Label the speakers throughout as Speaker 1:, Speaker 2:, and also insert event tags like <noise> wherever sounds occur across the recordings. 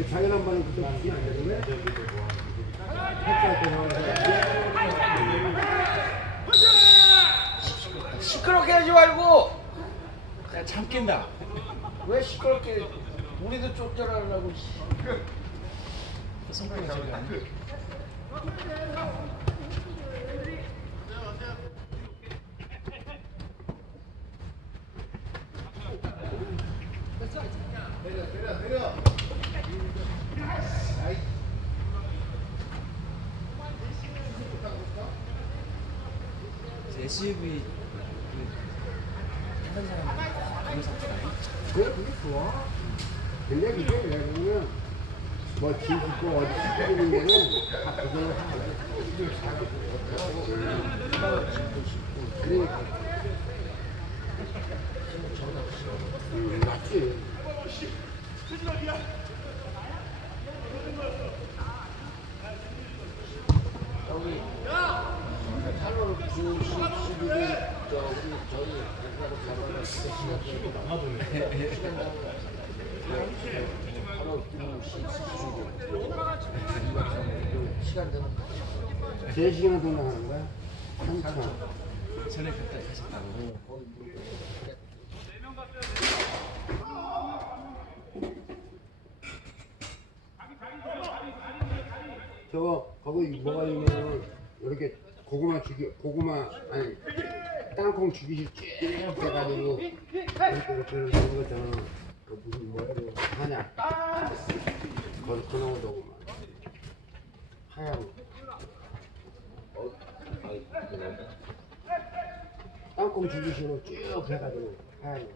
Speaker 1: 자연한 반응 그때 그게 안 되는데? 햇살 때 나와서
Speaker 2: 시끄럽게 하지 말고!
Speaker 3: 야, 참겠다.
Speaker 2: 왜 시끄럽게 우리도 쫓겨나려고
Speaker 3: 성격이 저기 아니야. SUV 그 타는 사람?
Speaker 1: 그래? 그게 좋아. 그게 왜 그러면 뭐 지고 어디 시키는 데는 다 그걸 하고 그러니까.
Speaker 2: 여기. 8월 9, 10, 11일 시간 되고 시간 되고 8월 9, 10, 11일 2박 3일 시간 되면
Speaker 1: 3시간 더 나가는 거야? 한참
Speaker 3: 전에 그때 하셨다고.
Speaker 1: 저거 거기 뭐가 있냐면 이렇게 고구마 죽이 고구마 아니 땅콩 죽이실 쭉 해가지고 이렇게 이렇게 이런 거 있잖아 그 무슨 그 하냐 거기 그놈 도구만 하얀 거 땅콩 죽이시고 쭉 해가지고 하얀 거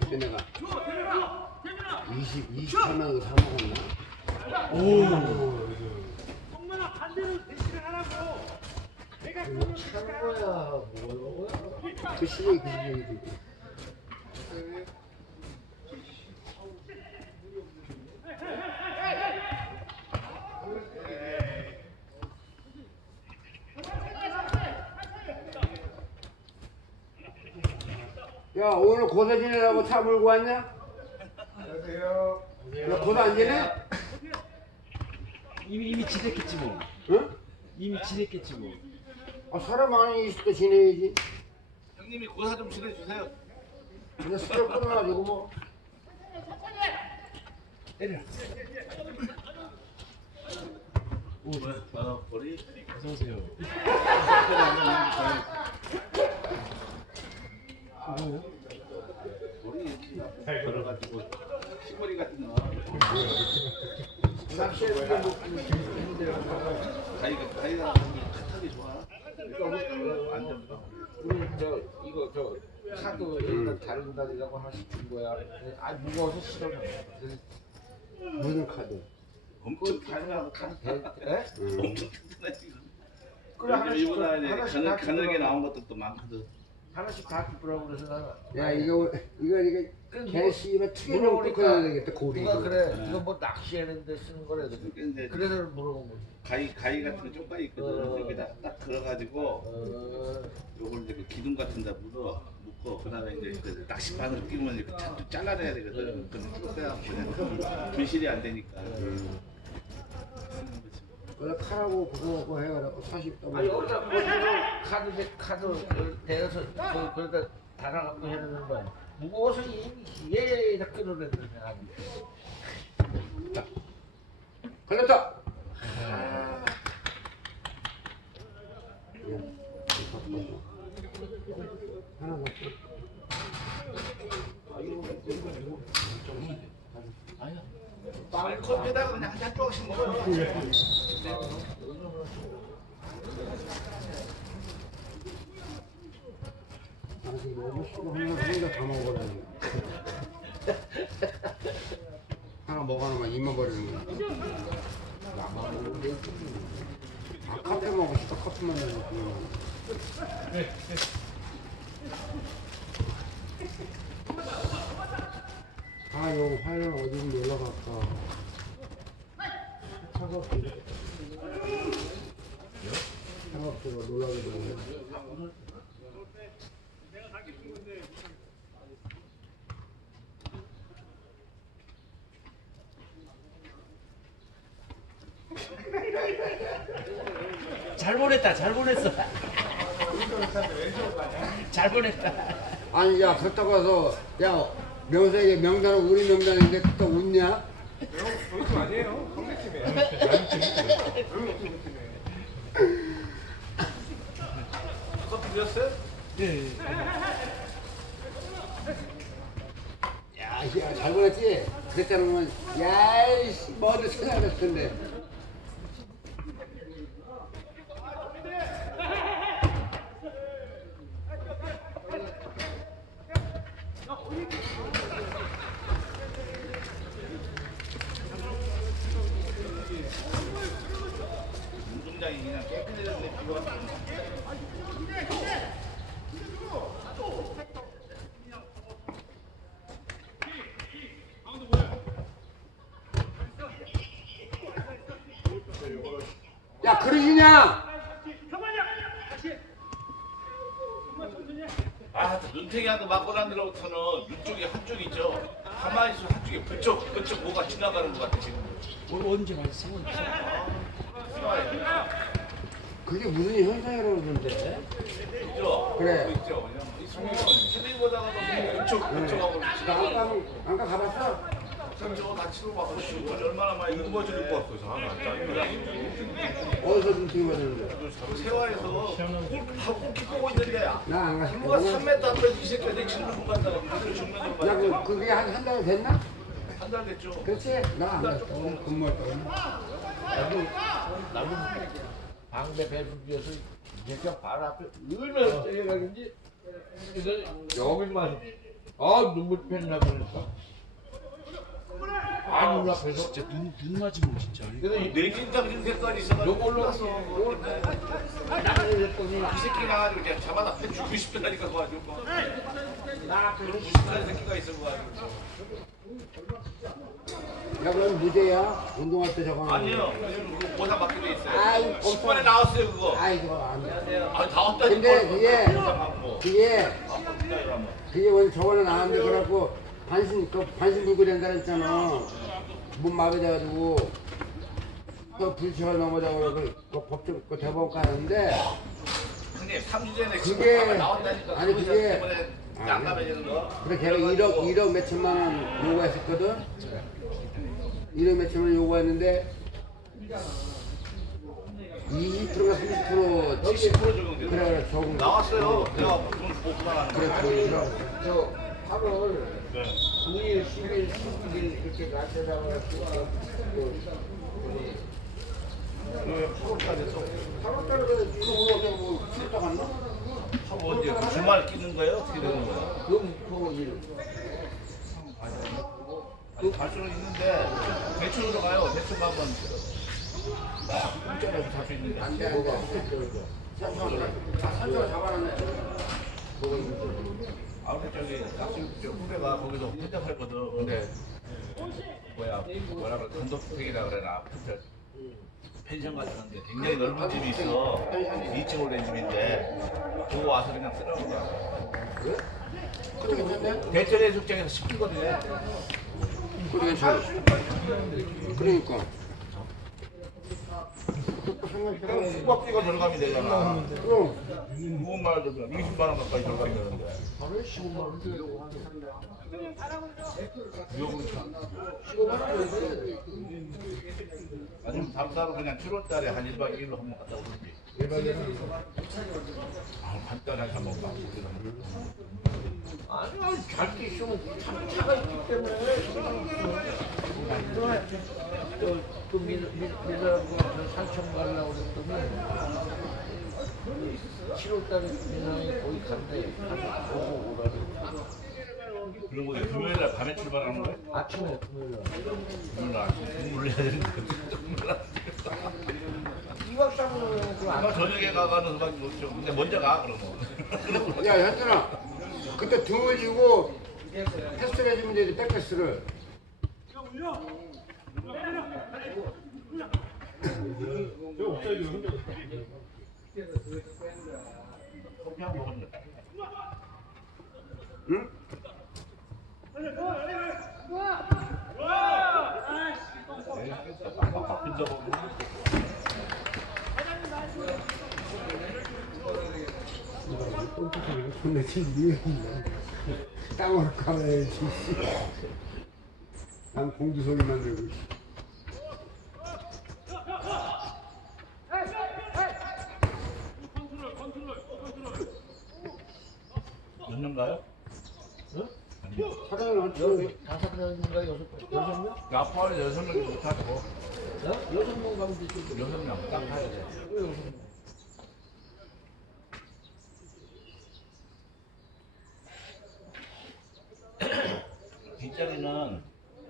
Speaker 1: 그때 내가 20, 28만 원 사먹었나? 오.
Speaker 2: 찬 거야 뭘 거야
Speaker 1: 그 시력이 그 시력이 야 오늘 고사 지내라고 차 몰고 왔냐? 안녕하세요. 야 고사 안 지내?
Speaker 3: 이미 이미 지냈겠지 뭐.
Speaker 1: 응?
Speaker 3: 이미 지냈겠지 뭐.
Speaker 1: 아 사람 많이 있을 때 지내야지.
Speaker 4: 형님이 고사 좀 지내주세요.
Speaker 1: 근데 스트레스 끊어가지고 뭐.
Speaker 3: 때려. 오,
Speaker 4: 어, 머리.
Speaker 3: 어서 오세요.
Speaker 4: 머리 이렇게 걸어가지고 시머리 같은 거. <laughs> 가위가 가위가 탁하게 좋아. 안 잡아.
Speaker 2: 우리 저 이거 저 카드 일단 다른 달이라고 하나씩 준 거야 아 무거워서 싫어 그래서
Speaker 1: 무슨 카드?
Speaker 4: 엄청 달라.
Speaker 2: 카드 대 에?
Speaker 1: 응.
Speaker 4: 엄청 튼튼해 지금.
Speaker 2: 그래 하나씩
Speaker 4: 가늘, 가늘게. 나온 것도 또 많거든.
Speaker 2: 하나씩 다 주더라고 그래서 나는
Speaker 1: 야 이거 이거 이거 개씨발 튀겨놓고
Speaker 2: 물어보니까
Speaker 1: 끊어야 되겠다 고리.
Speaker 2: 누가 그래 이거 뭐 낚시하는데 쓰는 거래
Speaker 4: 근데
Speaker 2: 그래서 물어본 거지
Speaker 4: 가위 가위 같은 거 쪽가위 있거든.
Speaker 2: 어.
Speaker 4: 여기다 딱 걸어가지고
Speaker 2: 어,
Speaker 4: 요걸 이제 그 기둥 같은 데 묻어 묶고 그다음에 이제 그 낚시바늘 끼면 이렇게 쭉 잘라내야 되거든. 쭉 빼갖고 그냥 <laughs> 분실이 안 되니까.
Speaker 1: 그래 칼하고 그거 그거 해가지고
Speaker 2: 40아
Speaker 1: 더블.
Speaker 2: 여기다 뭐 카드 대 카드 대서 그 거기다 달아갖고 해놓는 거야 무거워서 이미 얘다 끊어냈는데
Speaker 1: 걸렸다. 하나 더.
Speaker 3: 아니야.
Speaker 4: 컵에다가 그냥 한잔 조금씩 먹어.
Speaker 1: 아 지금 너무 하나 다 먹어버리는 하나 먹어놓으면 입만 버리는 거야. 나만 먹는데 아 카페 먹고 싶다 커피만 먹고. 아, 요 화요일 어디 좀 놀러 갈까? 상업계가 놀라게 되네
Speaker 3: 잘 보냈다 잘 보냈어 잘 보냈다
Speaker 1: 아니 야 그렇다고 해서 야 명세에게 명단은 우리 명단인데 그때 웃냐?
Speaker 5: 아니에요. 상대팀이에요.
Speaker 4: 커피 드렸어요?
Speaker 3: 예,
Speaker 1: 야, 야, 잘 보냈지? 그랬다면 야 이씨 뭐도 생각했을 텐데
Speaker 4: 운동장이 그냥 깨끗해졌는데 비가 왔어.
Speaker 1: 야 그러시냐?
Speaker 4: 아, 눈탱이한테 맞고 난 데로부터는 눈쪽이 한쪽 있죠. 가만히 있으면 한쪽이 그쪽, 그쪽 뭐가 지나가는 것 같아, 지금.
Speaker 3: 어, 언제 맞았어?
Speaker 1: 그게 무슨 현상이라고 그러는데?
Speaker 4: 있죠?
Speaker 1: 그래.
Speaker 4: 그거 있죠. 있으면 TV 보다가도 그쪽, 그쪽하고
Speaker 1: 나
Speaker 4: 지나가는
Speaker 1: 아까 안가 가봤어?
Speaker 4: 다 얼마나 많이 누가 것 같고 하나
Speaker 1: 어디서 눈팅이 맞았는데?
Speaker 4: 세화에서 하고 골키 보고 있는데
Speaker 1: 나안 갔어.
Speaker 4: 누가 3m 앞에 이 새끼가 내 친구 못 간다고 그대로 정면으로
Speaker 1: 야,
Speaker 4: 맞아
Speaker 1: 그, 그게 한, 한 달 됐나?
Speaker 4: 한달 됐죠
Speaker 1: 그렇지? 나 안 갔어. 오늘 근무했거든.
Speaker 2: 나도 방배 배수 뒤에서 제가 바로 앞에 얼마나 때려가는지 그래서 여기만 아 눈물 뺐나 그랬어 아눈 앞에서
Speaker 3: 진짜 눈, 눈 맞으면 진짜
Speaker 2: 그래서 이-
Speaker 4: 내진장 흰 색깔이 있어가지고
Speaker 2: 요걸로
Speaker 4: 났어
Speaker 2: 요걸 나가랬더니
Speaker 4: 이 새끼 나가지고 그냥 잡아다 패 죽고 싶다니까 가지고 나 그런 무식한 새끼가 있어가지고
Speaker 1: 야, 그럼 무죄야? 운동할 때 저거. 하는.
Speaker 4: 아니요 그거 보사 받게 돼 있어요
Speaker 1: 아이,
Speaker 4: 10번에 나왔어요 그거
Speaker 1: 아이, 그거 안 돼.
Speaker 4: 아 나왔다니까
Speaker 1: 근데 그게-
Speaker 4: 갖고.
Speaker 1: 그게, 그게 원래 저번에 나왔는데, 그래갖고, 반신, 그 반신 불고 된다 했잖아. 몸 마비돼가지고, 또 불치가 넘어져고, 그, 그 법정, 그 대법원 가는데,
Speaker 4: 형님 3주 전에
Speaker 1: 그게-
Speaker 4: 지금 나왔다니까
Speaker 1: 아니, 그게-
Speaker 4: 가면 되는 거.
Speaker 1: 그래 걔가 1억, 1억 몇천만 원 요구했었거든? 1억 몇천만 원 요구했는데 20%가 30%
Speaker 4: 70% 적용돼
Speaker 1: 그래 그래 적응
Speaker 4: 나왔어요. 내가 돈못 받아는
Speaker 1: 그래
Speaker 4: 거
Speaker 1: 그래
Speaker 2: 저 8월
Speaker 4: 네.
Speaker 2: 9일, 10일, 11일 이렇게 낮에다가
Speaker 4: 그왜 8월까지 또
Speaker 1: 8월달에 그거 뭐 갔나?
Speaker 4: 하고 언제 그 주말 끼는 거예요? 어떻게 되는 거예요?
Speaker 2: 금토일
Speaker 4: 그 갈수록 있는데 대출로 가요 대출 가면 공짜로 살수 있는데
Speaker 1: 안돼 안돼 산소를 잡아놨네
Speaker 4: 아 근데 저기 낚시 저 후배가 거기서 혼잡했거든. 근데 뭐야 뭐라 그래 단독주택이라 그래나. 저 펜션 같은데 굉장히 넓은 집이 있어. 2층으로 된 집인데. 그거 와서 그냥 쓰라는 거야.
Speaker 1: 그것도 괜찮네?
Speaker 4: 대전 해수욕장에서 10분거든요
Speaker 1: 그것도 괜찮아 그러니까
Speaker 4: 그럼 숙박비가 절감이 되잖아.
Speaker 1: 그럼
Speaker 4: 무슨 말 들면 20만 원 가까이 절감이 되는데.
Speaker 2: 하루에 15만 원 들고
Speaker 4: 비용은 참.
Speaker 2: 15만 원 들고
Speaker 4: 아니면 담사로 그냥 7월달에 한 1박 2일로 한 번 갔다 오든지. 아 간단하게 한번 가고
Speaker 2: 아니 아니 잘게 있으면 참 차가 있기 때문에. 저그 미나라고 산청 가려고 그랬더니 7월 달에 미나이 거기 간대. 가서 보고 오라고.
Speaker 4: 그런 거 금요일 날 밤에 출발하는 거야?
Speaker 2: 아침에 금요일 날.
Speaker 4: 금요일날 아침. 공부를 해야 되는데.
Speaker 2: 2박 3일은 그
Speaker 4: 저녁에 가가는 수밖에 없죠 근데 먼저 가 그러면. <laughs>
Speaker 1: 야 현준아. 그때 등을 지고 테스트를 해주면 되지 백테스트를 응? 아까 바뀐 적 없나? 손에 침이 땅으로 깔아야지. 난 공주 소리만 들고 있어.
Speaker 4: 몇 년가요?
Speaker 1: 사장님 어떻게
Speaker 2: 여기 다섯 명인가 여섯 여섯 명?
Speaker 4: 여섯 명이 못하고
Speaker 2: 어? 여섯 명 가면 되지.
Speaker 4: 여섯 명 딱 타야 돼.
Speaker 2: 왜 여섯 명? <clears throat>
Speaker 4: 뒷자리는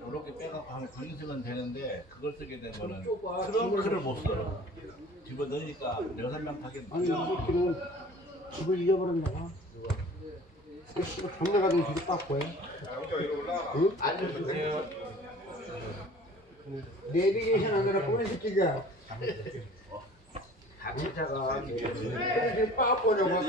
Speaker 4: 이렇게 빼갖고 하면 근승은 되는데 그걸 쓰게 되면은. 트렁크를 못 써. 집어 넣으니까 여섯 명 타게
Speaker 1: 아니 이 새끼는 집을 잃어버렸나 봐. 존나 가던 집이 딱 보여. 응? 내비게이션 하느라 꼬리 새끼가. 이렇게 빡 보려고